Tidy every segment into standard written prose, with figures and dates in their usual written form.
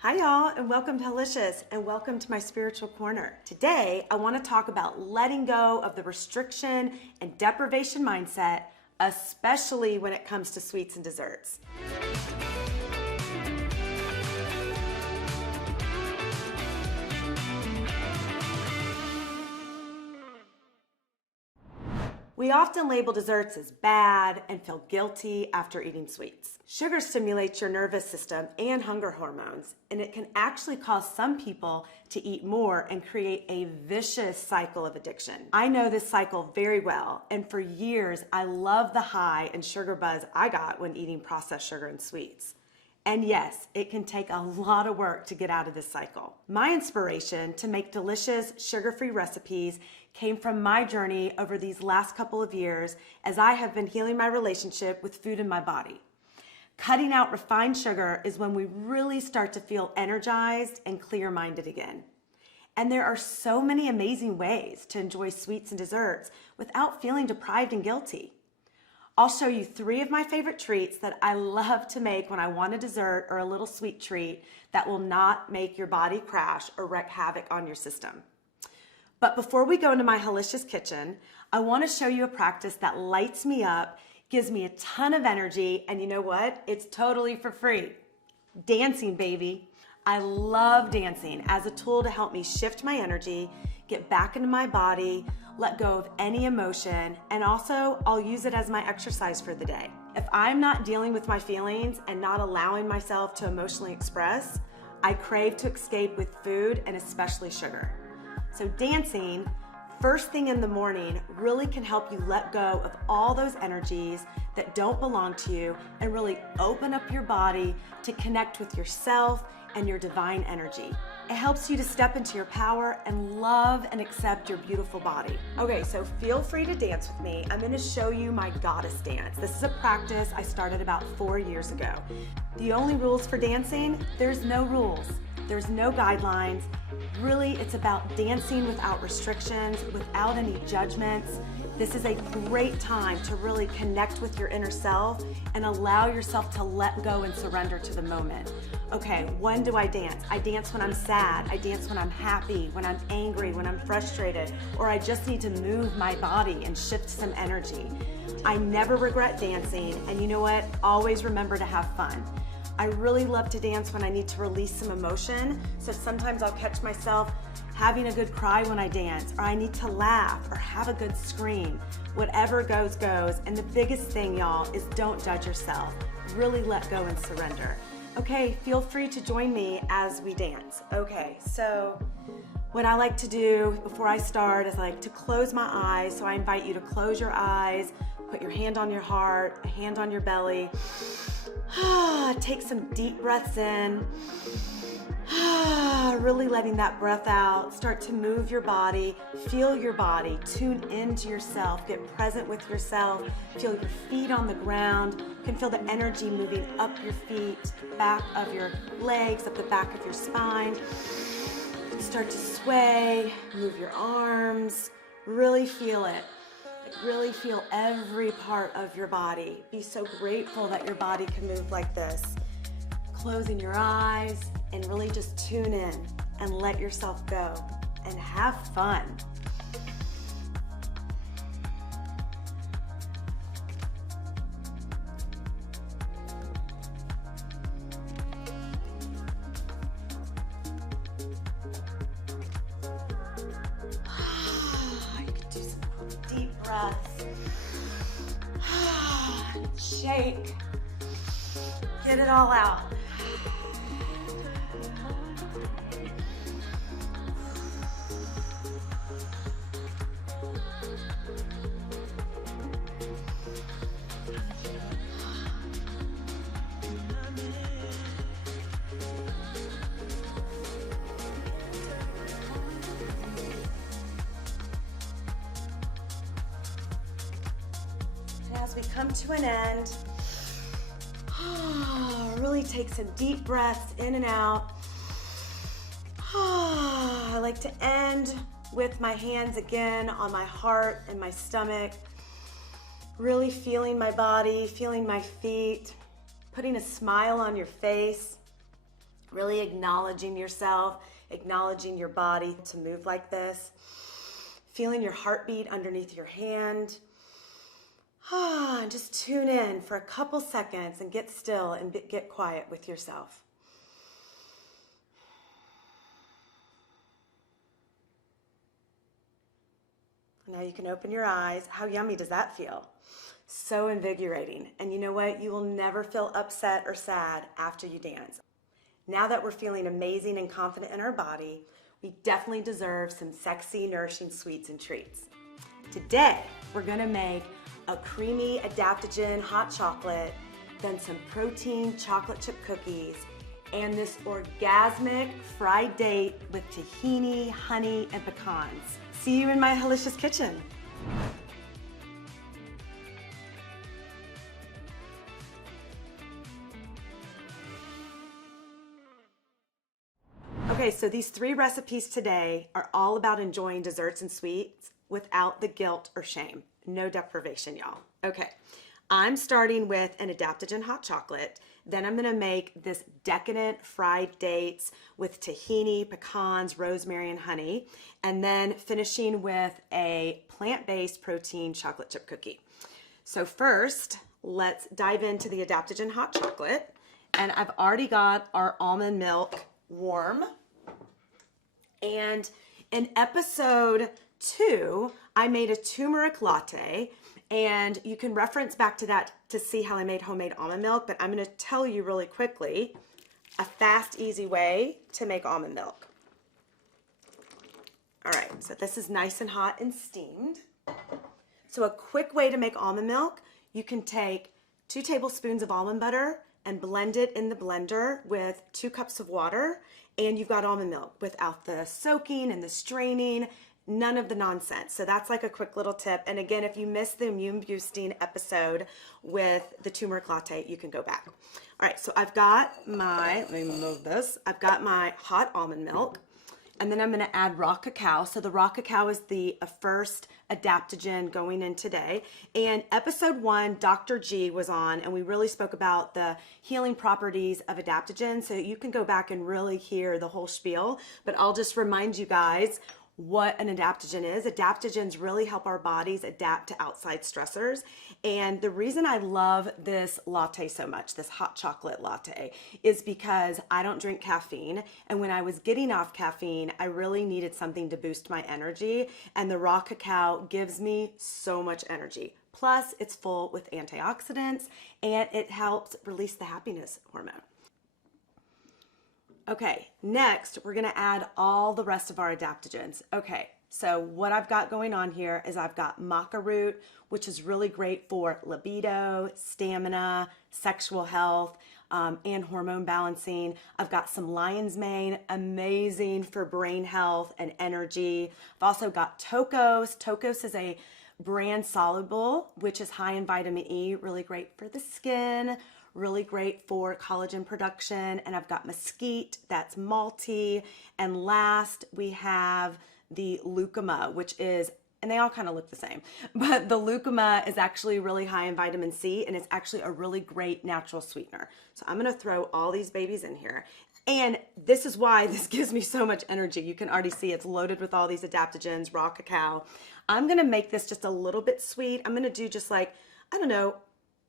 Hi y'all, and welcome to Wholicious, and welcome to my spiritual corner. Today, I want to talk about letting go of the restriction and deprivation mindset, especially when it comes to sweets and desserts. We often label desserts as bad and feel guilty after eating sweets. Sugar stimulates your nervous system and hunger hormones, and it can actually cause some people to eat more and create a vicious cycle of addiction. I know this cycle very well, and for years I loved the high and sugar buzz I got when eating processed sugar and sweets. And yes, it can take a lot of work to get out of this cycle. My inspiration to make delicious, sugar-free recipes came from my journey over these last couple of years as I have been healing my relationship with food in my body. Cutting out refined sugar is when we really start to feel energized and clear-minded again. And there are so many amazing ways to enjoy sweets and desserts without feeling deprived and guilty. I'll show you 3 of my favorite treats that I love to make when I want a dessert or a little sweet treat that will not make your body crash or wreak havoc on your system. But before we go into my Wholicious Kitchen, I want to show you a practice that lights me up, gives me a ton of energy, and you know what? It's totally for free. Dancing, baby. I love dancing as a tool to help me shift my energy, get back into my body, let go of any emotion, and also I'll use it as my exercise for the day. If I'm not dealing with my feelings and not allowing myself to emotionally express, I crave to escape with food and especially sugar. So dancing, first thing in the morning, really can help you let go of all those energies that don't belong to you and really open up your body to connect with yourself and your divine energy. It helps you to step into your power and love and accept your beautiful body. Okay, so feel free to dance with me. I'm gonna show you my goddess dance. This is a practice I started about 4 years ago. The only rules for dancing, there's no rules. There's no guidelines. Really, it's about dancing without restrictions, without any judgments. This is a great time to really connect with your inner self and allow yourself to let go and surrender to the moment. Okay, when do I dance? I dance when I'm sad. I dance when I'm happy, when I'm angry, when I'm frustrated, or I just need to move my body and shift some energy. I never regret dancing, and you know what? Always remember to have fun. I really love to dance when I need to release some emotion, so sometimes I'll catch myself having a good cry when I dance, or I need to laugh or have a good scream. Whatever goes, goes. And the biggest thing, y'all, is don't judge yourself. Really let go and surrender. Okay, feel free to join me as we dance. Okay, so what I like to do before I start is I like to close my eyes, so I invite you to close your eyes, put your hand on your heart, a hand on your belly. Take some deep breaths in. Really letting that breath out. Start to move your body. Feel your body. Tune into yourself. Get present with yourself. Feel your feet on the ground. You can feel the energy moving up your feet, back of your legs, up the back of your spine. Start to sway. Move your arms. Really feel it. Really feel every part of your body. Be so grateful that your body can move like this. Closing your eyes and really just tune in and let yourself go and have fun. Breaths. Shake. Get it all out. As we come to an end, really take some deep breaths in and out. I like to end with my hands again on my heart and my stomach, really feeling my body, feeling my feet, putting a smile on your face. Really acknowledging yourself, acknowledging your body to move like this. Feeling your heartbeat underneath your hand. And just tune in for a couple seconds and get still and get quiet with yourself. Now you can open your eyes. How yummy does that feel? So invigorating. And you know what? You will never feel upset or sad after you dance. Now that we're feeling amazing and confident in our body, we definitely deserve some sexy, nourishing sweets and treats. Today, we're gonna make a creamy adaptogen hot chocolate, then some protein chocolate chip cookies, and this orgasmic fried date with tahini, honey, and pecans. See you in my Wholicious Kitchen. Okay, so these 3 recipes today are all about enjoying desserts and sweets without the guilt or shame. No deprivation, y'all. Okay, I'm starting with an adaptogen hot chocolate. Then I'm gonna make this decadent fried dates with tahini, pecans, rosemary, and honey. And then finishing with a plant-based protein chocolate chip cookie. So first, let's dive into the adaptogen hot chocolate. And I've already got our almond milk warm. And in episode 2, I made a turmeric latte, and you can reference back to that to see how I made homemade almond milk, but I'm gonna tell you really quickly a fast, easy way to make almond milk. All right, so this is nice and hot and steamed. So a quick way to make almond milk, you can take 2 tablespoons of almond butter and blend it in the blender with 2 cups of water, and you've got almond milk without the soaking and the straining, none of the nonsense. So that's like a quick little tip. And again, if you missed the immune boosting episode with the turmeric latte, you can go back. All right, so I've got my, let me move this. I've got my hot almond milk, and then I'm gonna add raw cacao. So the raw cacao is the first adaptogen going in today. And episode 1, Dr. G was on, and we really spoke about the healing properties of adaptogen. So you can go back and really hear the whole spiel, but I'll just remind you guys what an adaptogen is. Adaptogens really help our bodies adapt to outside stressors. And the reason I love this latte so much, this hot chocolate latte, is because I don't drink caffeine. And when I was getting off caffeine, I really needed something to boost my energy. And the raw cacao gives me so much energy. Plus, it's full with antioxidants, and it helps release the happiness hormone. Okay, next we're gonna add all the rest of our adaptogens. Okay, so what I've got going on here is I've got maca root, which is really great for libido, stamina, sexual health, and hormone balancing. I've got some lion's mane, amazing for brain health and energy. I've also got tocos. Tocos is a bran soluble, which is high in vitamin E, really great for the skin, really great for collagen production. And I've got mesquite, that's malty. And last we have the lucuma, which is, and they all kind of look the same, but the lucuma is actually really high in vitamin C, and it's actually a really great natural sweetener. So I'm gonna throw all these babies in here. And this is why this gives me so much energy. You can already see it's loaded with all these adaptogens, raw cacao. I'm gonna make this just a little bit sweet. I'm gonna do just like, I don't know,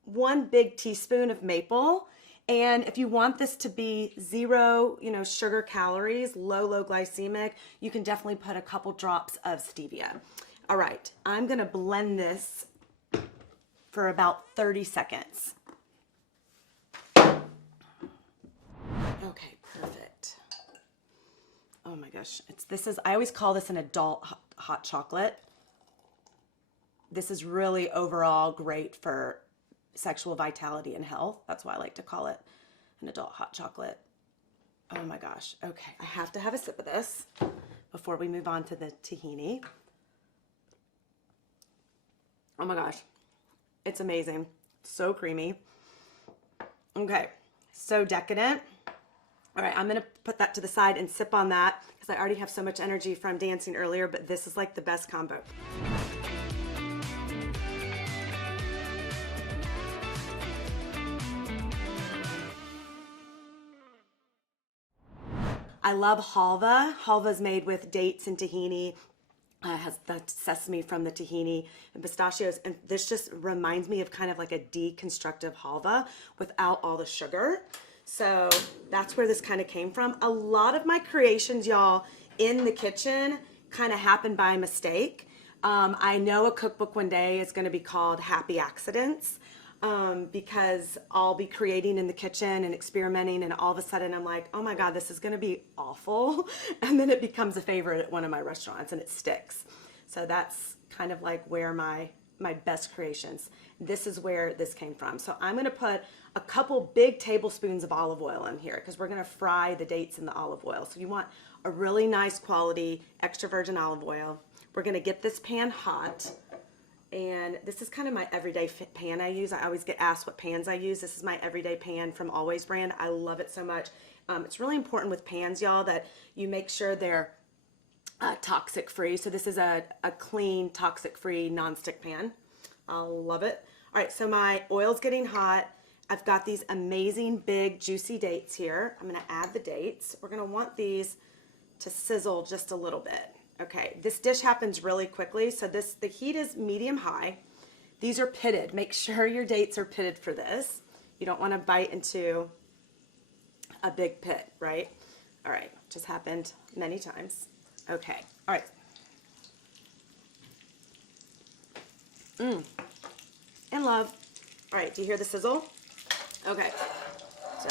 1 big teaspoon of maple. And if you want this to be 0, sugar calories, low glycemic, you can definitely put a couple drops of stevia. All right, I'm gonna blend this for about 30 seconds. Okay, perfect. Oh my gosh, I always call this an adult hot chocolate. This is really overall great for sexual vitality and health. That's why I like to call it an adult hot chocolate. Oh my gosh. Okay, I have to have a sip of this before we move on to the tahini. Oh my gosh, it's amazing. So creamy. Okay, so decadent. All right, I'm gonna put that to the side and sip on that because I already have so much energy from dancing earlier, but this is like the best combo. I love halva. Halva is made with dates and tahini. Has the sesame from the tahini and pistachios, and this just reminds me of kind of like a deconstructive halva without all the sugar. So that's where this kind of came from. A lot of my creations, y'all, in the kitchen kind of happen by mistake. I know a cookbook one day is going to be called Happy Accidents, because I'll be creating in the kitchen and experimenting, and all of a sudden I'm like, oh my God, this is going to be awful. And then it becomes a favorite at one of my restaurants and it sticks. So that's kind of like where my best creations, this is where this came from. So I'm going to put a couple big tablespoons of olive oil in here because we're going to fry the dates in the olive oil. So you want a really nice quality extra virgin olive oil. We're going to get this pan hot. And this is kind of my everyday pan I use. I always get asked what pans I use. This is my everyday pan from Always brand. I love it so much. It's really important with pans, y'all, that you make sure they're toxic free. So this is a clean, toxic free nonstick pan. I love it. All right, so my oil's getting hot. I've got these amazing big juicy dates here. I'm gonna add the dates. We're gonna want these to sizzle just a little bit. Okay, this dish happens really quickly. So the heat is medium high. These are pitted. Make sure your dates are pitted for this. You don't want to bite into a big pit, right? All right, just happened many times. Okay, all right. In love. All right, do you hear the sizzle? Okay, so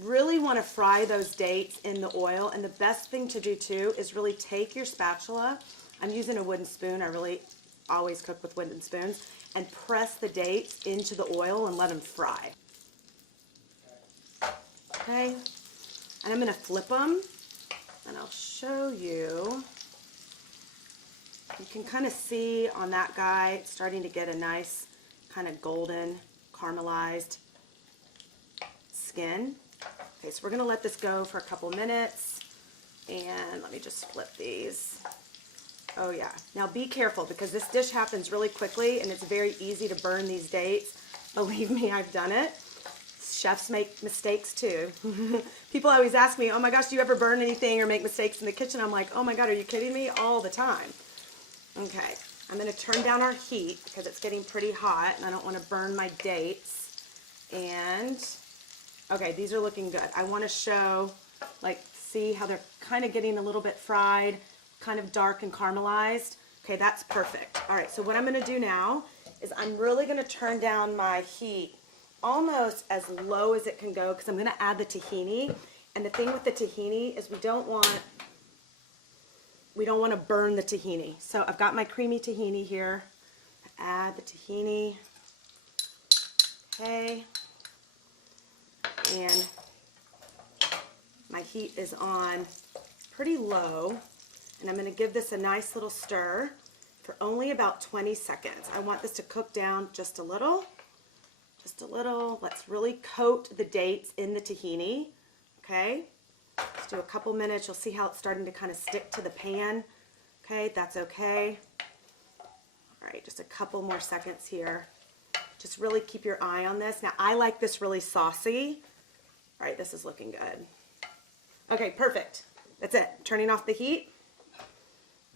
really want to fry those dates in the oil, and the best thing to do too is really take your spatula. I'm using a wooden spoon. I really always cook with wooden spoons, and press the dates into the oil and let them fry. Okay, and I'm going to flip them, and I'll show you. You can kind of see on that guy it's starting to get a nice kind of golden caramelized skin. Okay, so we're going to let this go for a couple minutes, and let me just flip these. Oh yeah. Now be careful because this dish happens really quickly and it's very easy to burn these dates. Believe me, I've done it. Chefs make mistakes too. People always ask me, oh my gosh, do you ever burn anything or make mistakes in the kitchen? I'm like, oh my God, are you kidding me? All the time. Okay, I'm going to turn down our heat because it's getting pretty hot and I don't want to burn my dates. And okay, these are looking good. I want to show, like, see how they're kind of getting a little bit fried, kind of dark and caramelized. Okay, that's perfect. All right, so what I'm going to do now is I'm really going to turn down my heat almost as low as it can go because I'm going to add the tahini. And the thing with the tahini is we don't want to burn the tahini. So I've got my creamy tahini here. Add the tahini. Okay. And my heat is on pretty low, and I'm going to give this a nice little stir for only about 20 seconds. I want this to cook down just a little, just a little. Let's really coat the dates in the tahini. Okay, let's do a couple minutes. You'll see how it's starting to kind of stick to the pan. Okay, that's okay. All right, just a couple more seconds here. Just really keep your eye on this. Now I like this really saucy. All right, this is looking good. Okay, perfect. That's it. Turning off the heat.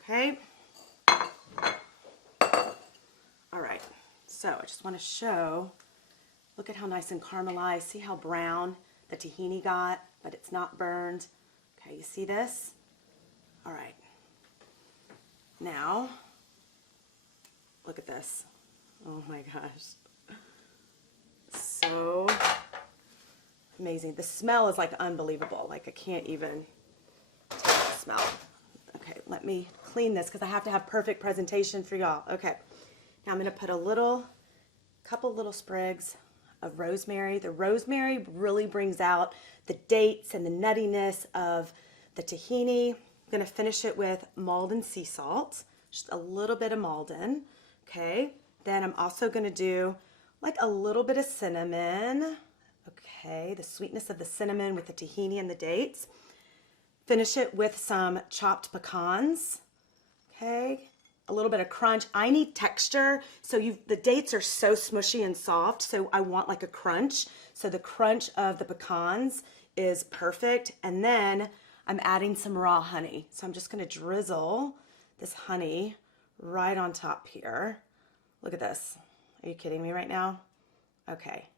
Okay. All right, so I just want to show, look at how nice and caramelized. See how brown the tahini got, but it's not burned. Okay, you see this? All right. Now, look at this. Oh my gosh. So amazing. The smell is like unbelievable. Like I can't even take the smell. Okay, let me clean this because I have to have perfect presentation for y'all. Okay, now I'm going to put a couple little sprigs of rosemary. The rosemary really brings out the dates and the nuttiness of the tahini. I'm going to finish it with Maldon sea salt, just a little bit of Maldon. Okay, then I'm also going to do like a little bit of cinnamon. Okay, the sweetness of the cinnamon with the tahini and the dates. Finish it with some chopped pecans. Okay, a little bit of crunch. I need texture, so the dates are so smushy and soft, so I want like a crunch. So the crunch of the pecans is perfect. And then I'm adding some raw honey. So I'm just gonna drizzle this honey right on top here. Look at this. Are you kidding me right now? Okay.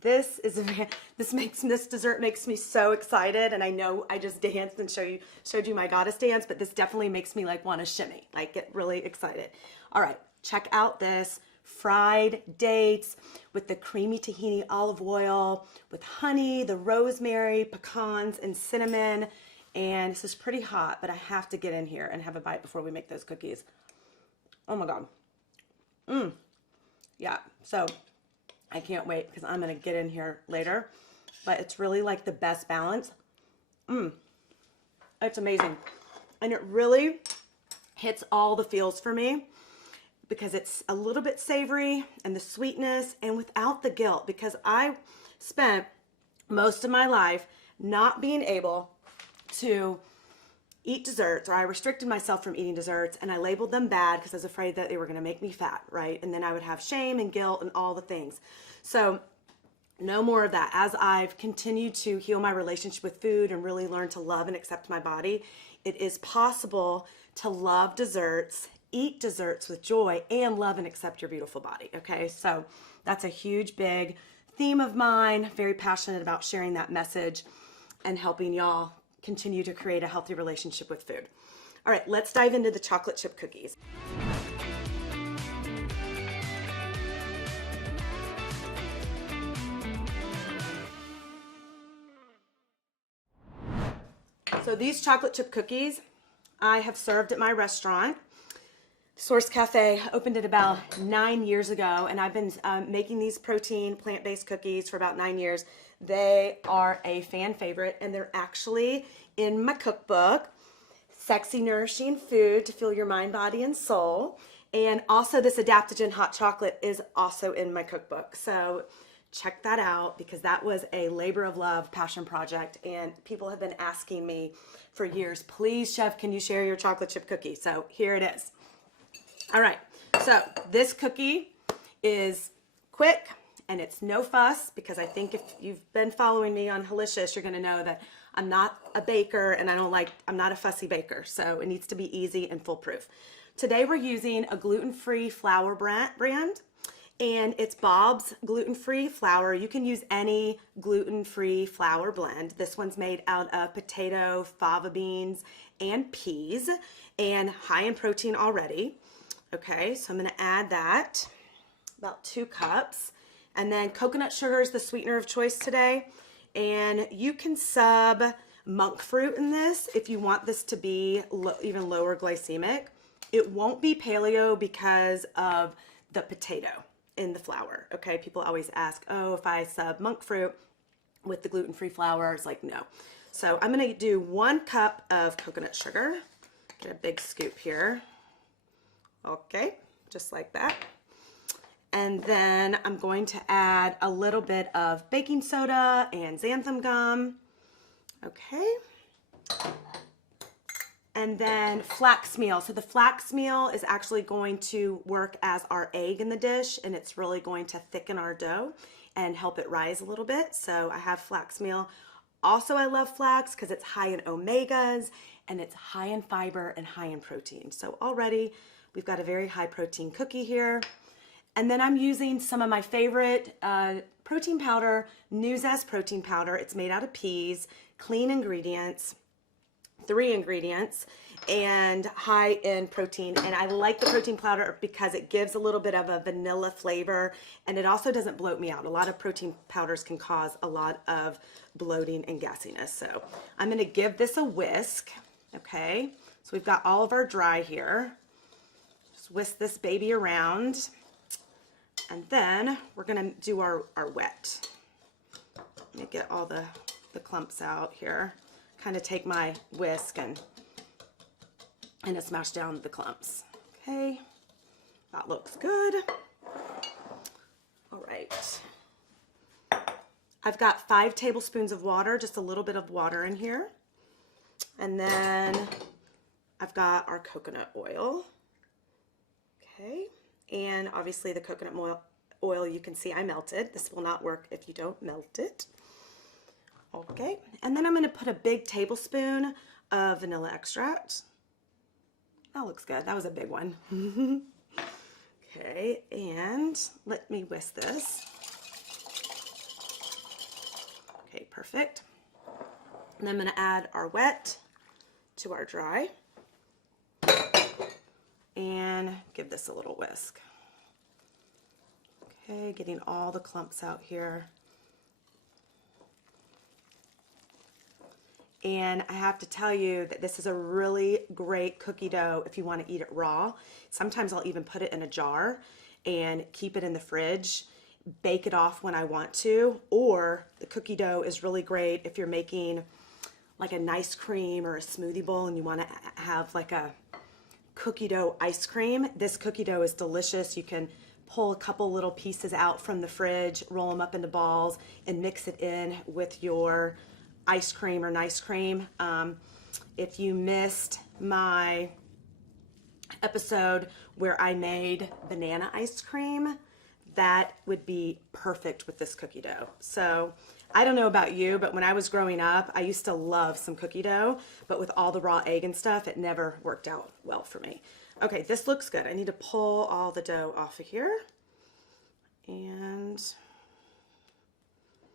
This dessert makes me so excited, and I know I just danced and showed you my goddess dance, but this definitely makes me like want to shimmy, like get really excited. All right, check out this fried dates with the creamy tahini olive oil, with honey, the rosemary, pecans, and cinnamon. And this is pretty hot, but I have to get in here and have a bite before we make those cookies. Oh my God. Yeah, so I can't wait because I'm going to get in here later, but it's really like the best balance. It's amazing. And it really hits all the feels for me because it's a little bit savory and the sweetness and without the guilt, because I spent most of my life not being able to eat desserts, or I restricted myself from eating desserts, and I labeled them bad because I was afraid that they were going to make me fat, right? And then I would have shame and guilt and all the things. So no more of that. As I've continued to heal my relationship with food and really learn to love and accept my body, it is possible to love desserts, eat desserts with joy, and love and accept your beautiful body, okay? So that's a huge, big theme of mine. Very passionate about sharing that message and helping y'all continue to create a healthy relationship with food. All right, let's dive into the chocolate chip cookies. So these chocolate chip cookies I have served at my restaurant. Source Cafe opened it about 9 years ago, and I've been making these protein plant-based cookies for about 9 years. They are a fan favorite, and they're actually in my cookbook, Sexy Nourishing Food to Fuel Your Mind, Body, and Soul. And also this Adaptogen hot chocolate is also in my cookbook. So check that out, because that was a labor of love passion project, and people have been asking me for years, please chef, can you share your chocolate chip cookie? So here it is. All right, so this cookie is quick and it's no fuss, because I think if you've been following me on Wholicious, you're gonna know that I'm not a baker and I'm not a fussy baker. So it needs to be easy and foolproof. Today we're using a gluten-free flour brand, and it's Bob's gluten-free flour. You can use any gluten-free flour blend. This one's made out of potato, fava beans, and peas, and high in protein already. Okay, so I'm gonna add that, about 2 cups. And then coconut sugar is the sweetener of choice today. And you can sub monk fruit in this if you want this to be even lower glycemic. It won't be paleo because of the potato in the flour, okay? People always ask, oh, if I sub monk fruit with the gluten-free flour, it's like, no. So I'm gonna do 1 cup of coconut sugar. Get a big scoop here. Okay, just like that. And then I'm going to add a little bit of baking soda and xanthan gum. Okay. And then flax meal. So the flax meal is actually going to work as our egg in the dish, and it's really going to thicken our dough and help it rise a little bit. So I have flax meal. Also, I love flax because it's high in omegas and it's high in fiber and high in protein. So already we've got a very high protein cookie here. And then I'm using some of my favorite protein powder, New Zest protein powder. It's made out of peas, clean ingredients, 3 ingredients, and high in protein. And I like the protein powder because it gives a little bit of a vanilla flavor, and it also doesn't bloat me out. A lot of protein powders can cause a lot of bloating and gassiness. So I'm gonna give this a whisk, okay? So we've got all of our dry here. Just whisk this baby around. And then we're gonna do our wet. Let me get all the clumps out here. Kind of take my whisk and smash down the clumps. Okay, that looks good. All right. I've got 5 tablespoons of water, just a little bit of water in here. And then I've got our coconut oil. Okay. And obviously the coconut oil, you can see I melted. This will not work if you don't melt it. Okay, and then I'm going to put a big tablespoon of vanilla extract. That looks good. That was a big one. Okay, and let me whisk this. Okay, perfect. And I'm going to add our wet to our dry and give this a little whisk. Okay, getting all the clumps out here. And I have to tell you that this is a really great cookie dough if you want to eat it raw. Sometimes I'll even put it in a jar and keep it in the fridge, bake it off when I want to, or the cookie dough is really great if you're making like an ice cream or a smoothie bowl and you want to have like a cookie dough ice cream. This cookie dough is delicious. You can pull a couple little pieces out from the fridge, roll them up into balls, and mix it in with your ice cream or nice cream. If you missed my episode where I made banana ice cream, that would be perfect with this cookie dough. So I don't know about you, but when I was growing up, I used to love some cookie dough, but with all the raw egg and stuff, it never worked out well for me. Okay, this looks good. I need to pull all the dough off of here. And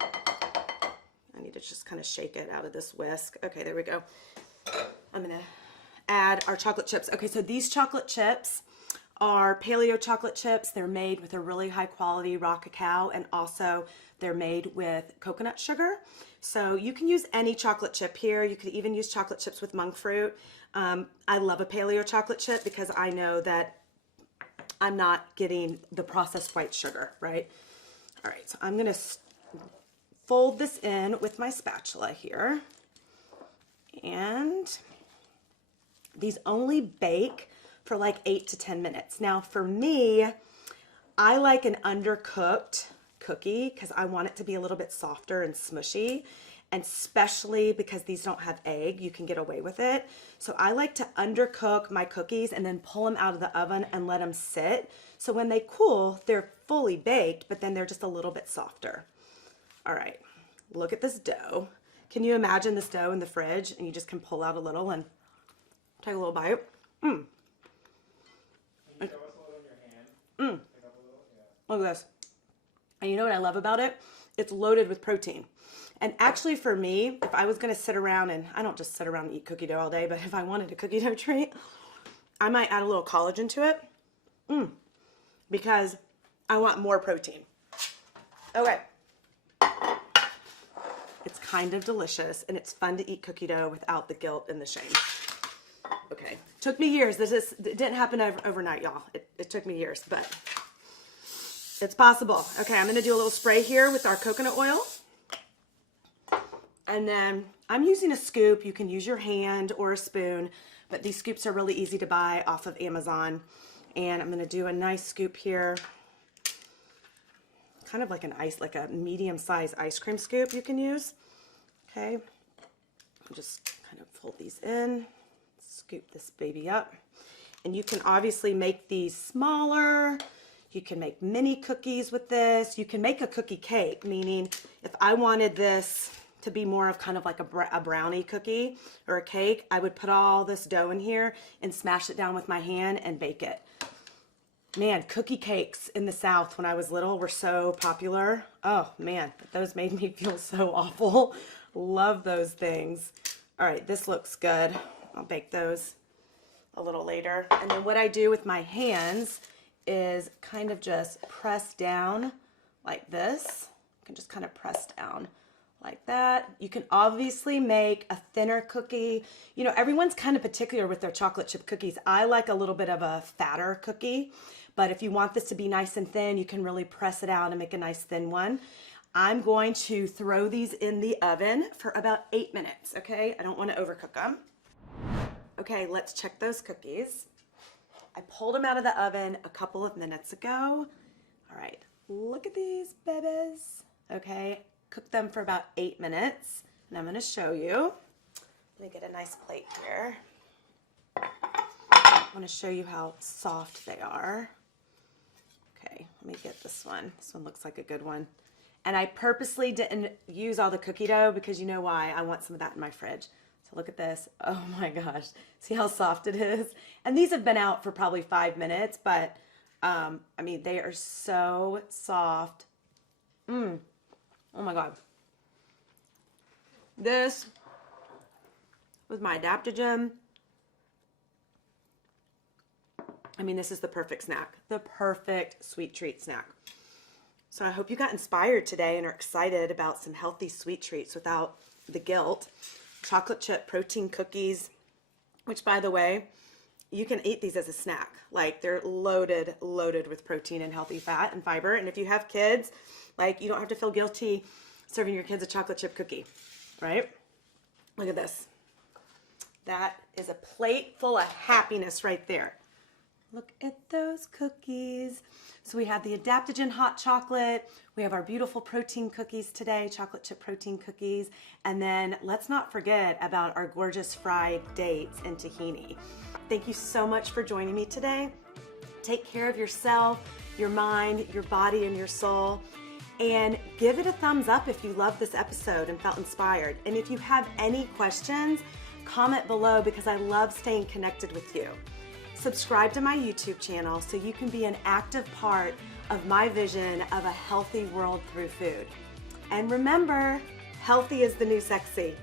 I need to just kind of shake it out of this whisk. Okay, there we go. I'm gonna add our chocolate chips. Okay, so these chocolate chips are paleo chocolate chips. They're made with a really high quality raw cacao, and also they're made with coconut sugar. So you can use any chocolate chip here. You could even use chocolate chips with monk fruit. I love a paleo chocolate chip because I know that I'm not getting the processed white sugar, right? All right, so I'm gonna fold this in with my spatula here. And these only bake for like 8 to 10 minutes. Now for me, I like an undercooked cookie because I want it to be a little bit softer and smushy, and especially because these don't have egg, you can get away with it. So I like to undercook my cookies and then pull them out of the oven and let them sit. So when they cool, they're fully baked, but then they're just a little bit softer. All right, look at this dough. Can you imagine this dough in the fridge and you just can pull out a little and take a little bite? Can you show us a little in your hand? Pick up a little? Yeah. Look at this. And you know what I love about it? It's loaded with protein. And actually for me, if I was gonna sit around, and I don't just sit around and eat cookie dough all day, but if I wanted a cookie dough treat, I might add a little collagen to it because I want more protein. Okay. It's kind of delicious, and it's fun to eat cookie dough without the guilt and the shame. Okay, took me years. It didn't happen overnight, y'all. It took me years, but it's possible. Okay, I'm gonna do a little spray here with our coconut oil. And then I'm using a scoop. You can use your hand or a spoon, but these scoops are really easy to buy off of Amazon. And I'm gonna do a nice scoop here. Kind of like a medium-sized ice cream scoop you can use. Okay, just kind of fold these in, scoop this baby up. And you can obviously make these smaller. You can make mini cookies with this. You can make a cookie cake, meaning if I wanted this to be more of kind of like a brownie cookie or a cake, I would put all this dough in here and smash it down with my hand and bake it. Man, cookie cakes in the South when I was little were so popular. Oh man, those made me feel so awful. Love those things. All right, this looks good. I'll bake those a little later. And then what I do with my hands is kind of just press down like this. You can just kind of press down like that. You can obviously make a thinner cookie. You know, everyone's kind of particular with their chocolate chip cookies. I like a little bit of a fatter cookie, but if you want this to be nice and thin, you can really press it out and make a nice thin one. I'm going to throw these in the oven for about 8 minutes, okay? I don't want to overcook them. Okay, let's check those cookies. I pulled them out of the oven a couple of minutes ago. All right, look at these babies. Okay, cook them for about 8 minutes, and I'm gonna show you. Let me get a nice plate here. I wanna show you how soft they are. Okay, let me get this one. This one looks like a good one. And I purposely didn't use all the cookie dough because you know why? I want some of that in my fridge. So look at this. Oh my gosh. See how soft it is? And these have been out for probably 5 minutes, but I mean, they are so soft. Oh my God. This with my adaptogen. I mean, this is the perfect snack, the perfect sweet treat snack. So I hope you got inspired today and are excited about some healthy sweet treats without the guilt. Chocolate chip protein cookies, which by the way, you can eat these as a snack. Like they're loaded with protein and healthy fat and fiber. And if you have kids, like you don't have to feel guilty serving your kids a chocolate chip cookie, right? Look at this. That is a plate full of happiness right there. Look at those cookies. So we have the Adaptogen hot chocolate. We have our beautiful protein cookies today, chocolate chip protein cookies. And then let's not forget about our gorgeous fried dates and tahini. Thank you so much for joining me today. Take care of yourself, your mind, your body, and your soul. And give it a thumbs up if you loved this episode and felt inspired. And if you have any questions, comment below because I love staying connected with you. Subscribe to my YouTube channel so you can be an active part of my vision of a healthy world through food. And remember, healthy is the new sexy.